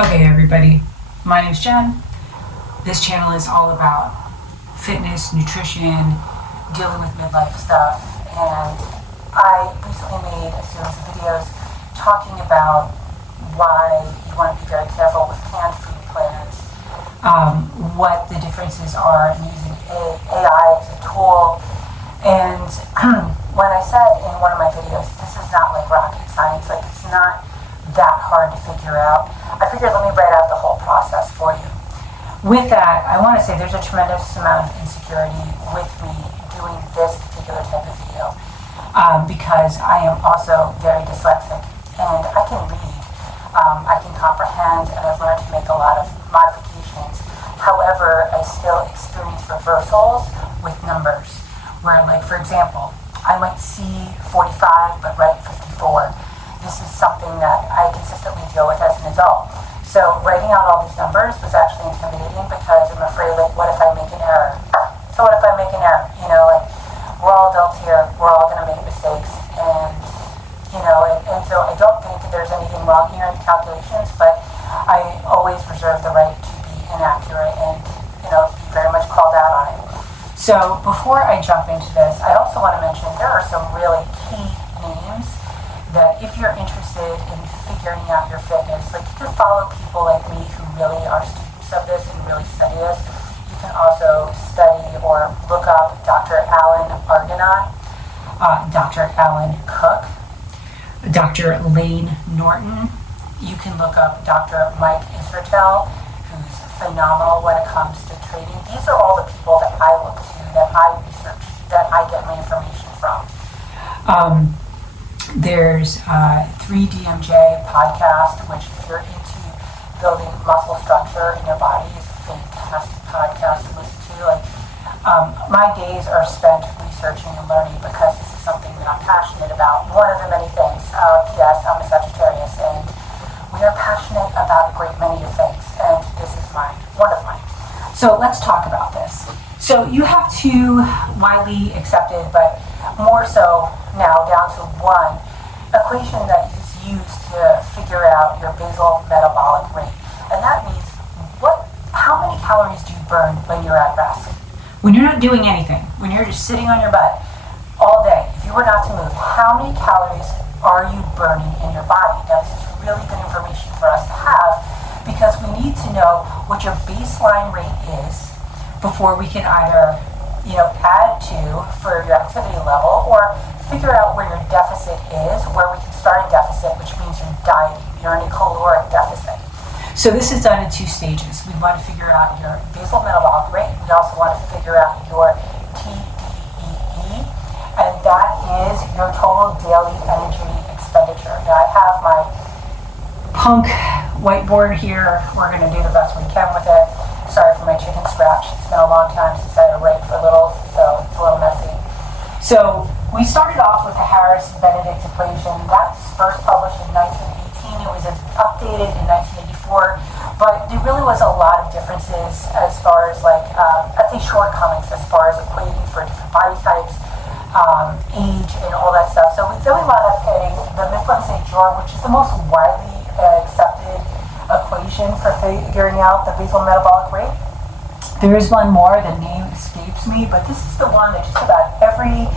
Okay, everybody, my name's Jen. This channel is all about fitness, nutrition, dealing with midlife stuff, and I recently made a series of videos talking about why you want to be very careful with canned food plans, what the differences are in using AI as a tool, and when I said in one of my videos, this is not like rocket science, like it's not that hard to figure out, I figured let me write out the whole process for you. With that, I want to say there's a tremendous amount of insecurity with me doing this particular type of video because I am also very dyslexic and I can read, I can comprehend, and I've learned to make a lot of modifications. However, I still experience reversals with numbers where, like, for example, I might see 45 but write 54. This is something that I consistently deal with as an adult. So writing out all these numbers was actually intimidating because I'm afraid, like, what if I make an error? So what if I make an error? You know, like, we're all adults here. We're all going to make mistakes. And, you know, and so I don't think that there's anything wrong here in the calculations, but I always reserve the right to be inaccurate and, you know, be very much called out on it. So before I jump into this, I also want to mention there are some really key names that if you're interested in figuring out your fitness, like, you can follow people like me who really are students of this and really study this. You can also study or look up Dr. Arganon, Dr. Alan Cook, Dr. Layne Norton. You can look up Dr. Mike Isreatel, who's phenomenal when it comes to trading. These are all the people that I look to, that I research, that I get my information from. There's 3DMJ podcast, which if you're into building muscle structure in your body is a fantastic podcast to listen to. Like, my days are spent researching and learning because this is something that I'm passionate about. One of the many things. Yes, I'm a Sagittarius, and we are passionate about a great many of things, and this is one of mine. So let's talk about this. So you have two widely accepted, but more so now down to one equation that is used to figure out your basal metabolic rate. And that means how many calories do you burn when you're at rest? When you're not doing anything, when you're just sitting on your butt all day, if you were not to move, how many calories are you burning in your body? Now, this is really good information for us to have because we need to know what your baseline rate is before we can either, you know, add to for your activity level or figure out where your deficit is, where we can start a deficit, which means you're dieting, you're in a caloric deficit. So this is done in two stages. We want to figure out your basal metabolic rate. We also want to figure out your TDEE, and that is your total daily energy expenditure. Now I have my punk whiteboard here. We're going to do the best we can with it. Sorry for my chicken scratch. It's been a long time since I had a rake for littles, so it's a little messy. So we started off with the Harris-Benedict equation. That's first published in 1918. It was updated in 1984, but there really was a lot of differences as far as, like, I'd say shortcomings as far as equating for different body types, age, and all that stuff. So then we wound up getting the Mifflin-St. Jean, which is the most widely accepted equation for figuring out the basal metabolic rate. There is one more, the name escapes me, but this is the one that just about every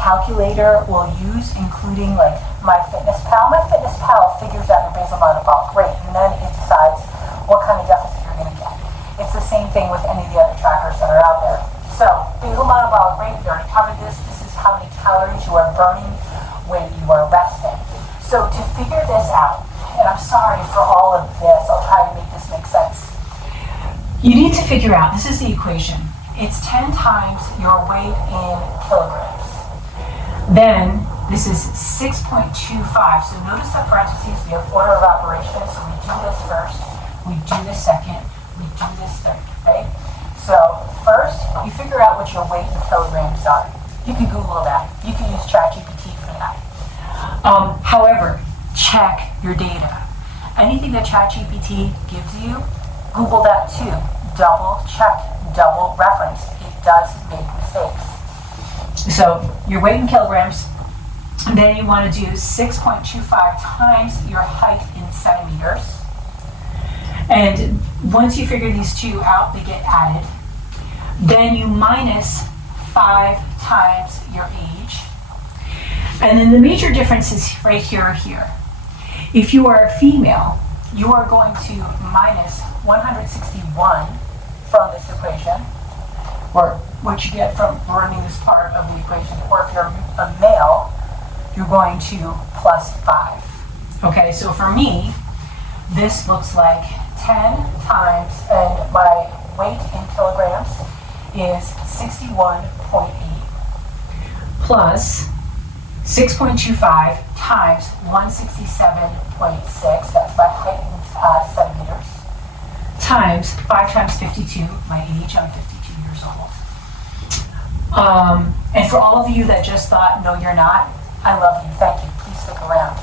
calculator will use, including, like, MyFitnessPal. MyFitnessPal figures out your basal metabolic rate, and then it decides what kind of deficit you're going to get. It's the same thing with any of the other trackers that are out there. So, basal metabolic rate, we already covered this. This is how many calories you are burning when you are resting. So, to figure this out, and I'm sorry for all of this, I'll try to make this make sense. You need to figure out, this is the equation. It's 10 times your weight in kilograms. Then, this is 6.25. So notice the parentheses, we have order of operations. So we do this first, we do this second, we do this third, right? So first, you figure out what your weight in kilograms are. You can Google that. You can use ChatGPT for that. However, check your data. Anything that ChatGPT gives you, Google that too. Double check, double reference. It does make mistakes. So your weight in kilograms, and then you want to do 6.25 times your height in centimeters. And once you figure these two out, they get added. Then you minus 5 times your age. And then the major difference is right here or here. If you are a female, you are going to minus 161 from this equation, or what you get from running this part of the equation. Or if you're a male, you're going to plus 5. Okay, so for me, this looks like 10 times, and my weight in kilograms is 61.8 plus 6.25 times 167.6, that's my height in centimeters, times 5 times 52, my age, I'm 52 years old. And for all of you that just thought, no, you're not, I love you, thank you, please stick around.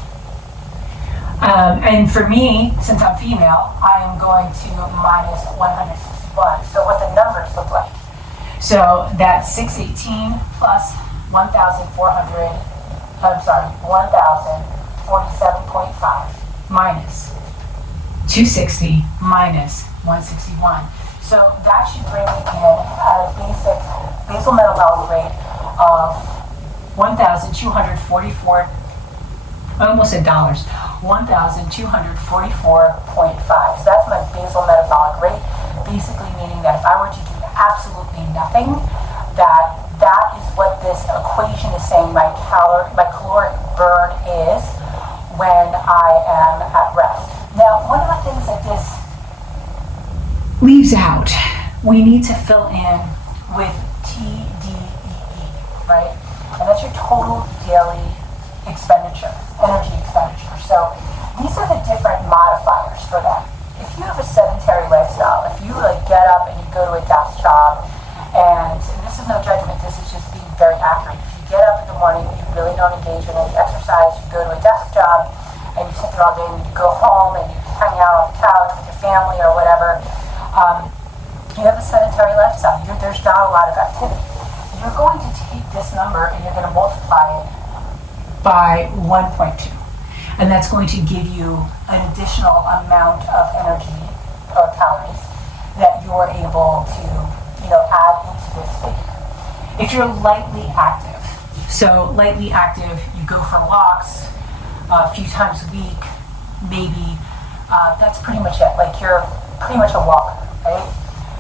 And for me, since I'm female, I am going to minus 161. So what the numbers look like. So that's 618 plus 1047.5 minus 260 minus 161. So that should bring me in at a basic basal metabolic rate of 1,244, I almost said dollars, 1,244.5. So that's my basal metabolic rate, basically meaning that if I were to do absolutely nothing, that is what this equation is saying my caloric burn is when I am at rest. Now, one of the things that this leaves out, we need to fill in with TDEE, right? And that's your total daily expenditure, energy expenditure. So these are the different modifiers for that. If you have a sedentary lifestyle, if you get up and you go to a desk job, and this is no judgment, this is just being very accurate. If you get up in the morning, you really don't engage in any exercise, you go to a desk job, and you sit there all day, and you go home, and you hang out on the couch with your family or whatever, you have a sedentary lifestyle. There's not a lot of activity. You're going to take this number and you're going to multiply it by 1.2. And that's going to give you an additional amount of energy or calories that you're able to, add into this figure. If you're lightly active, so lightly active, you go for walks a few times a week, maybe, that's pretty much it. Like you're pretty much a walker, right?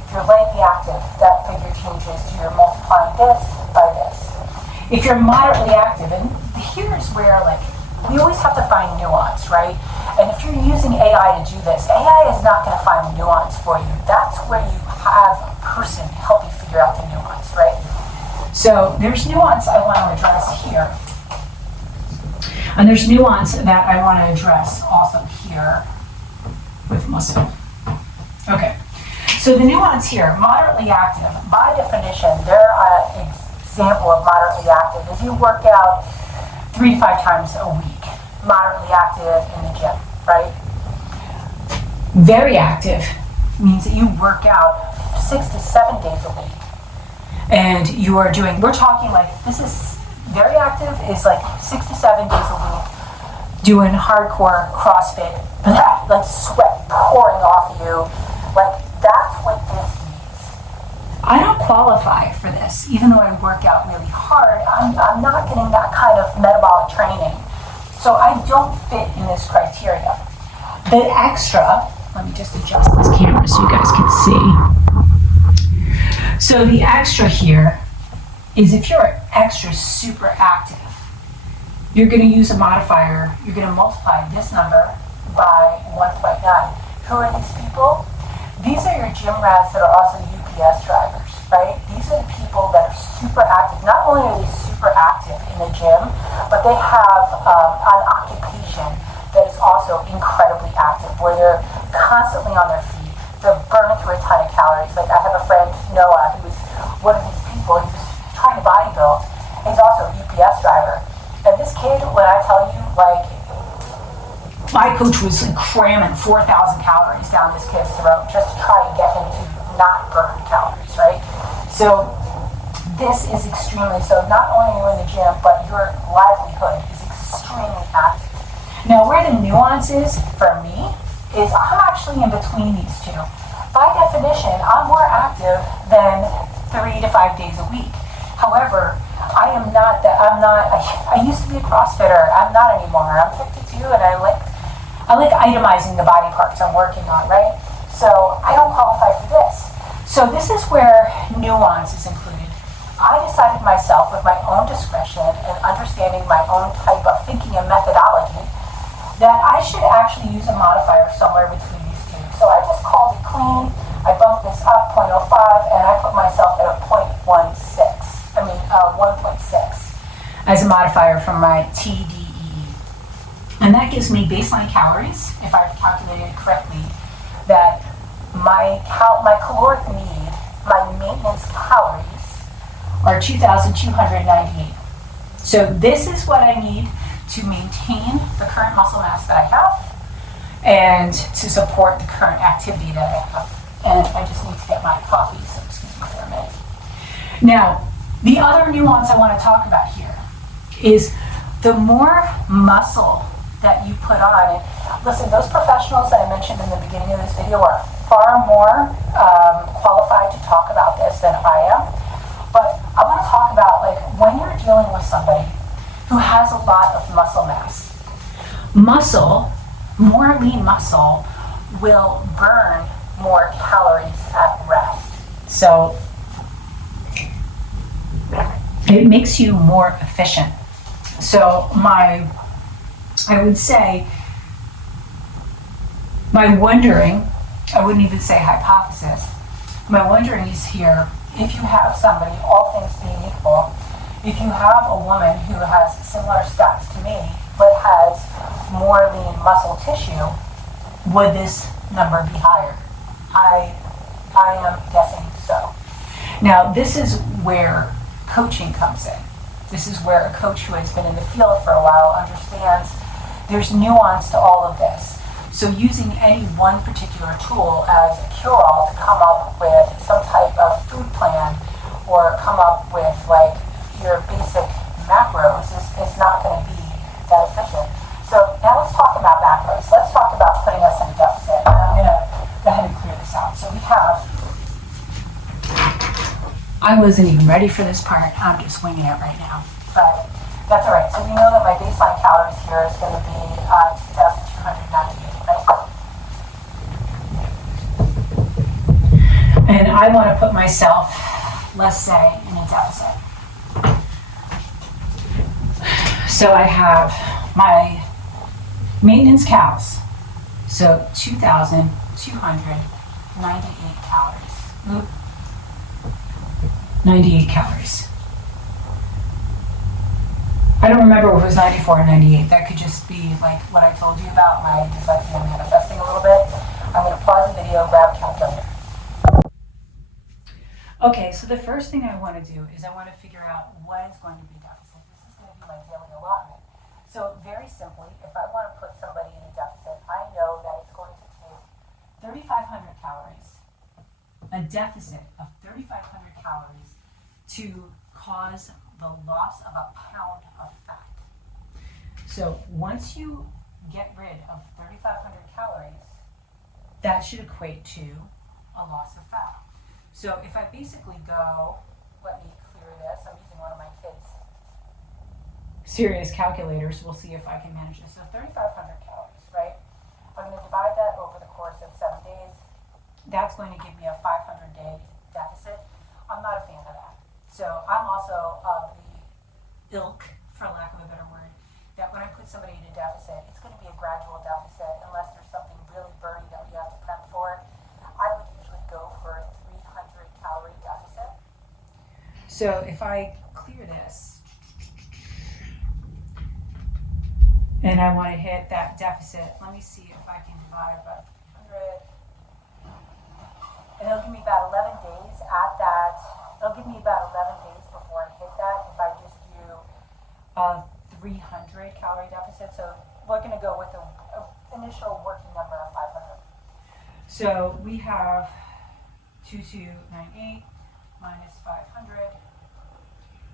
If you're lightly active, that figure changes to you're multiplying this by this. If you're moderately active, and here's where we always have to find nuance, right? And if you're using AI to do this, AI is not going to find nuance for you. That's where you have a person help you figure out the nuance, right? So there's nuance I want to address here. And there's nuance that I want to address also here with muscle. Okay. So the nuance here, moderately active, by definition, their example of moderately active is you work out 3 to 5 times a week, moderately active in the gym, right? Very active means that you work out 6 to 7 days a week. And you are doing, we're talking this is, very active is 6 to 7 days a week, doing hardcore CrossFit, sweat pouring off you, that's what this means. I don't qualify for this, even though I work out really hard. I'm not getting that kind of metabolic training. So I don't fit in this criteria. The extra, let me just adjust this camera so you guys can see. So the extra here is if you're extra super active, you're going to use a modifier, you're going to multiply this number by 1.9. Who are these people? These are your gym rats that are also UPS drivers, right? These are the people that are super active. Not only are they super active in the gym, but they have an occupation that is also incredibly active, where they're constantly on their feet. They're burning through a ton of calories. I have a friend, Noah, who's one of these people. He was trying to bodybuild. He's also a UPS driver. And this kid, when I tell you, my coach was cramming 4,000 calories down this kid's throat just to try and get him to not burn calories, right? So this is extremely, so not only are you in the gym, but your livelihood is extremely active. Now where the nuance is for me is I'm actually in between these two. By definition, I'm more active than 3 to 5 days a week. However, I used to be a CrossFitter. I'm not anymore. I'm 52 and I like itemizing the body parts I'm working on, right? So I don't qualify for this. So this is where nuance is included. I decided myself with my own discretion and understanding my own type of thinking and methodology that I should actually use a modifier somewhere between these two. So I just called it clean. I bumped this up 0.05 and I put myself at a 1.6 as a modifier from my TDEE. And that gives me baseline calories, if I've calculated it correctly, that my caloric need, my maintenance calories, are 2,298. So this is what I need to maintain the current muscle mass that I have and to support the current activity that I have. And I just need to get my coffee, so excuse me for a minute. Now, the other nuance I want to talk about here is the more muscle that you put on. And listen, those professionals that I mentioned in the beginning of this video are far more qualified to talk about this than I am. But I want to talk about, like, when you're dealing with somebody who has a lot of muscle mass. More lean muscle will burn more calories at rest. So it makes you more efficient. So I would say, my wondering, I wouldn't even say hypothesis, my wondering is here, if you have somebody, all things being equal, if you have a woman who has similar stats to me, but has more lean muscle tissue, would this number be higher? I am guessing so. Now, this is where coaching comes in. This is where a coach who has been in the field for a while understands there's nuance to all of this. So using any one particular tool as a cure-all to come up with some type of food plan or come up with like your basic macros is not going to be that efficient. So now let's talk about macros. Let's talk about putting us in a deficit. I'm going to go ahead and clear this out. So we have, I wasn't even ready for this part. I'm just winging it right now. But that's all right. So we know that my baseline calories here is going to be 2,298, right? And I want to put myself, let's say, in a deficit. So I have my maintenance calories. So 2,298 calories. 98 calories. I don't remember if it was 94 or 98. That could just be like what I told you about my dyslexia manifesting a little bit. I'm going to pause the video, grab a calculator. Okay, so the first thing I want to do is I want to figure out what is going to be deficit. This is going to be my daily allotment. So very simply, if I want to put somebody in a deficit, I know that it's going to take 3,500 calories, a deficit of 3,500 calories to cause the loss of a pound of fat. So once you get rid of 3,500 calories, that should equate to a loss of fat. So if I basically go, let me clear this, I'm using one of my kids' serious calculators, we'll see if I can manage this. So 3,500 calories, right? I'm going to divide that over the course of 7 days. That's going to give me a 500-day deficit. I'm not a fan of that. So I'm also of the ilk, for lack of a better word, that when I put somebody in a deficit, it's going to be a gradual deficit unless there's something really burning that we have to prep for. I would usually go for a 300-calorie deficit. So if I clear this, and I want to hit that deficit, let me see if I can divide by 300. And it'll give me about 11 days at that. It'll give me about 11 days before I hit that if I just do a 300-calorie deficit. So we're going to go with an initial working number of 500. So we have 2298 minus 500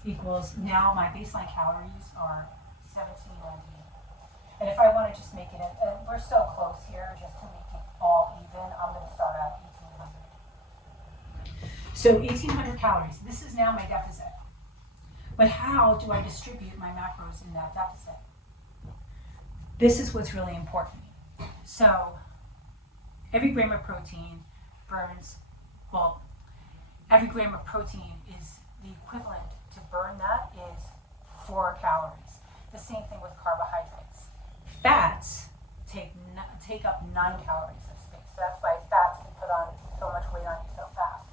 equals, now my baseline calories are 1798. And if I want to just make it, and we're so close here, just to make it all So 1,800 calories. This is now my deficit. But how do I distribute my macros in that deficit? This is what's really important. So every gram of protein burns, well, every gram of protein is the equivalent to burn that is 4 calories. The same thing with carbohydrates. Fats take up 9 calories of space. So that's why fats can put on so much weight on you so fast.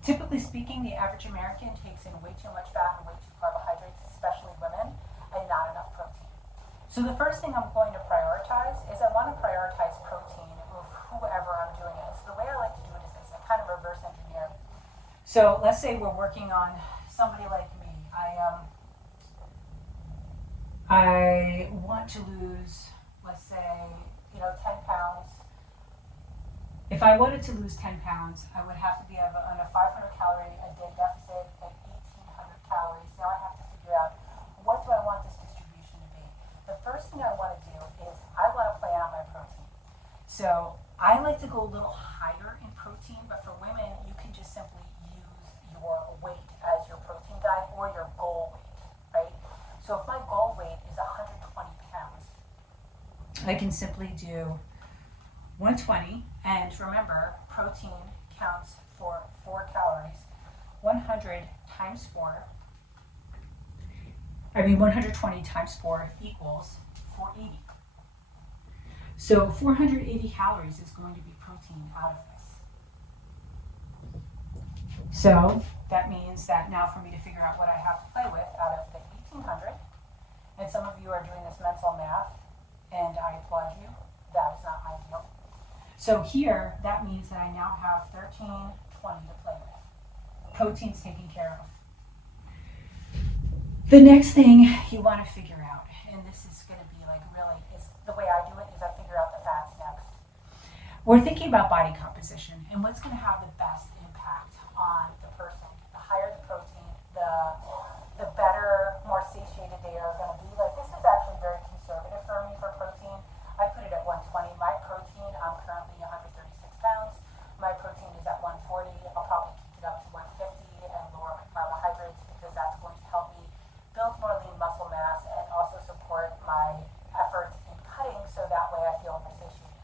Typically speaking, the average American takes in way too much fat and way too carbohydrates, especially women, and not enough protein. So the first thing I'm going to prioritize is I want to prioritize protein of whoever I'm doing it. So the way I like to do it is this, I kind of reverse engineer. So let's say we're working on somebody like me. I want to lose, let's say, 10 pounds. If I wanted to lose 10 pounds, I would have to be on a 500 calorie a day deficit at 1,800 calories. Now I have to figure out, what do I want this distribution to be? The first thing I want to do is I want to plan out my protein. So I like to go a little higher in protein, but for women, you can just simply use your weight as your protein diet or your goal weight, right? So if my goal weight is 120 pounds, I can simply do 120, and remember, protein counts for 4 calories. 100 times 4, 120 times 4 equals 480. So 480 calories is going to be protein out of this. So that means that now for me to figure out what I have to play with out of the 1,800, and some of you are doing this mental math, and I applaud you, that is not ideal. So here, that means that I now have 1320 to play with. Protein's taken care of. The next thing you want to figure out, and this is going to be is the way I do it is I figure out the fats next. We're thinking about body composition and what's going to have the best impact on the person. The higher the protein, the better, more satiated they are going to be. This is actually very conservative for me for protein. I put it at 120. My protein, I'm currently 136 pounds. My protein is at 140. I'll probably kick it up to 150 and lower my carbohydrates because that's going to help me build more lean muscle mass and also support my efforts in cutting so that way I feel more satiated.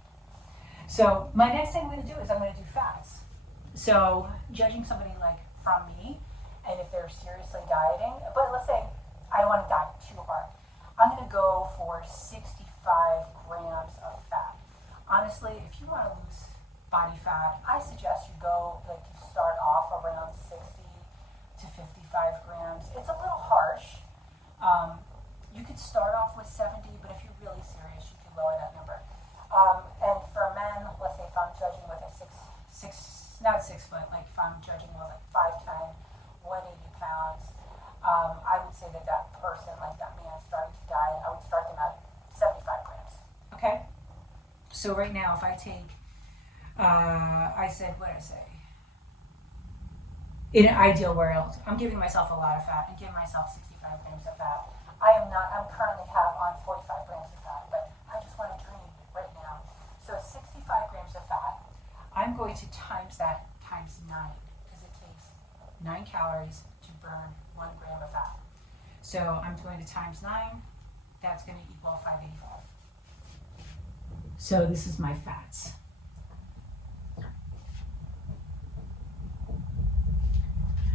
So my next thing I'm going to do is I'm going to do fats. So judging somebody from me, and if they're seriously dieting, but let's say I don't want to diet too hard. I'm going to go for 65 grams of fat. Honestly, if you want to lose body fat, I suggest you go, you start off around 60 to 55 grams. It's a little harsh. You could start off with 70, but if you're really serious, you can lower that number. And for men, let's say if I'm judging with a not 6 foot, if I'm judging with 5'10", 180 pounds, I would say that person, that man starting to diet, I would start them at 75 grams. Okay? So right now, if I take, what did I say? In an ideal world, I'm giving myself a lot of fat and giving myself 65 grams of fat. I'm currently on 45 grams of fat, but I just want to dream right now. So 65 grams of fat, I'm going to times that times 9, because it takes 9 calories to burn 1 gram of fat. So I'm going to times 9, that's going to equal 585. So this is my fats.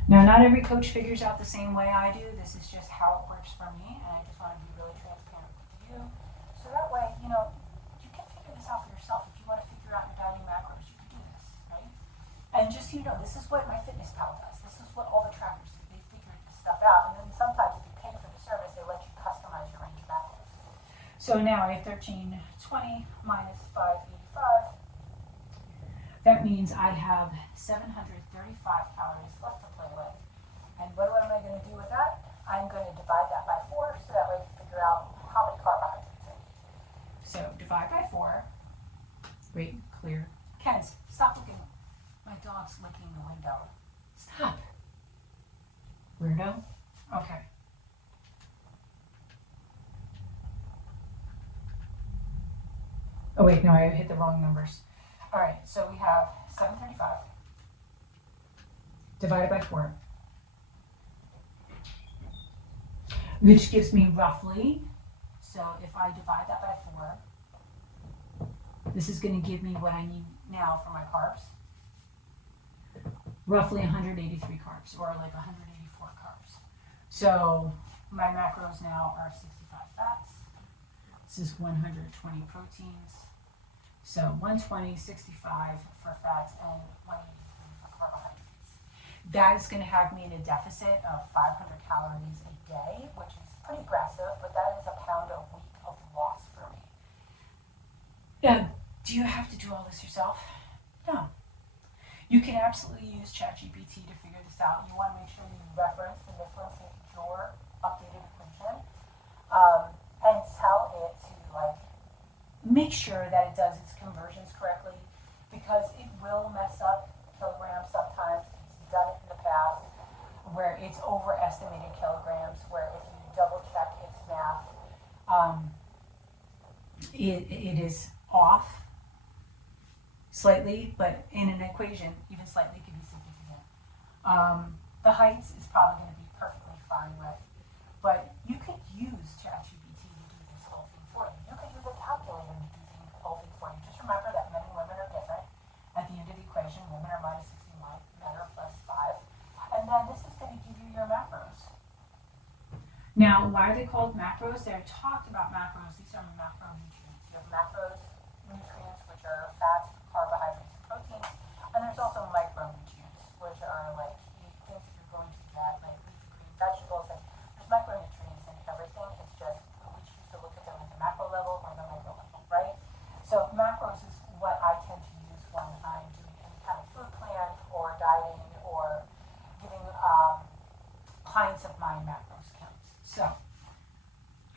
Now, not every coach figures out the same way I do. This is just how it works for me, and I just want to be really transparent with you. So that way, you can figure this out for yourself. If you want to figure out your dieting macros, you can do this, right? And just so you know, this is what MyFitnessPal does. This is what all the trackers do. They figure this stuff out, and then sometimes if you pay for the service, they let you customize your range of macros. So now I have 1320 minus 585. That means I have 735 calories left to play with. And what am I going to do with that? I'm going to divide that by 4 so that way I can figure out how many carbohydrates I need. So divide by 4. Great, clear. Kens, stop looking. My dog's licking the window. Stop. Weirdo. Okay. Oh wait, no, I hit the wrong numbers. All right, so we have 735 divided by 4, which gives me roughly, so if I divide that by 4, this is going to give me what I need now for my carbs. Roughly 183 carbs, or like 184 carbs. So my macros now are 65 fats. This is 120 proteins. So 120, 65 for fats, and 183 for carbohydrates. That is going to have me in a deficit of 500 calories a day, which is pretty aggressive, but that is a pound a week of loss for me. Now, do you have to do all this yourself? No. You can absolutely use ChatGPT to figure this out. You want to make sure you reference the difference in your updated equation, and tell it to make sure that it does its conversions correctly, because it will mess up kilograms sometimes. It's done it in the past where it's overestimated kilograms, where if you double check its math, it is off slightly, but in an equation, even slightly could be significant. The heights is probably going to be perfectly fine with, but you could use ChatGPT to do this whole thing for you. You could use a calculator to do the whole thing for you. Just remember that men and women are different. At the end of the equation, women are minus 61, men are plus 5. And then this is going to give you your macros. Now, why are they called macros? They're talked about macros. These are macronutrients. You have macros, nutrients, which are fats, carbohydrates, and proteins. And there's also micronutrients, which are like things that you're going to get, like leafy green vegetables. And there's micronutrients in everything. It's just we choose to look at them at the macro level or the micro level, right? So macros is what I tend to use when I'm doing any kind of food plan or dieting or giving clients of mine macros counts. So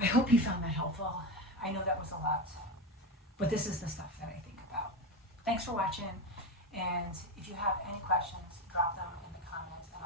I hope you found that helpful. I know that was a lot, but this is the stuff that I think about. Thanks for watching, and if you have any questions, drop them in the comments, and